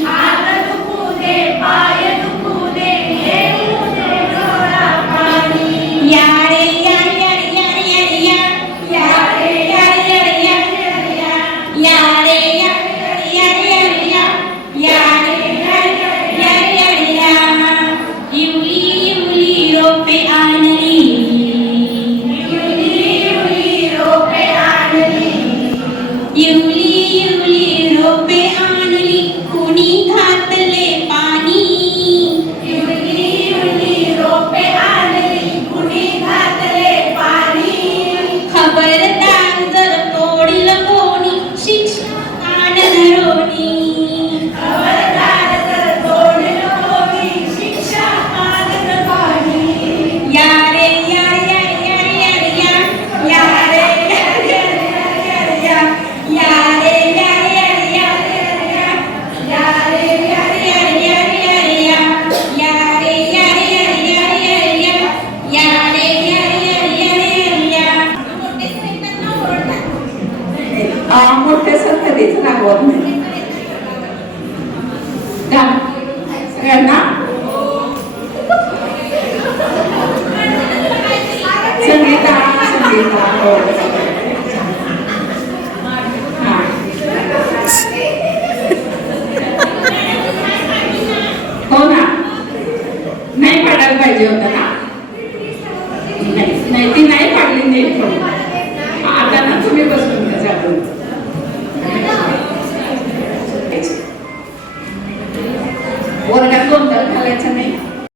time. amortizar la gorda. Enak? Enak? Sendita, sendita. Oh, nak? Naik padahal baju, enak?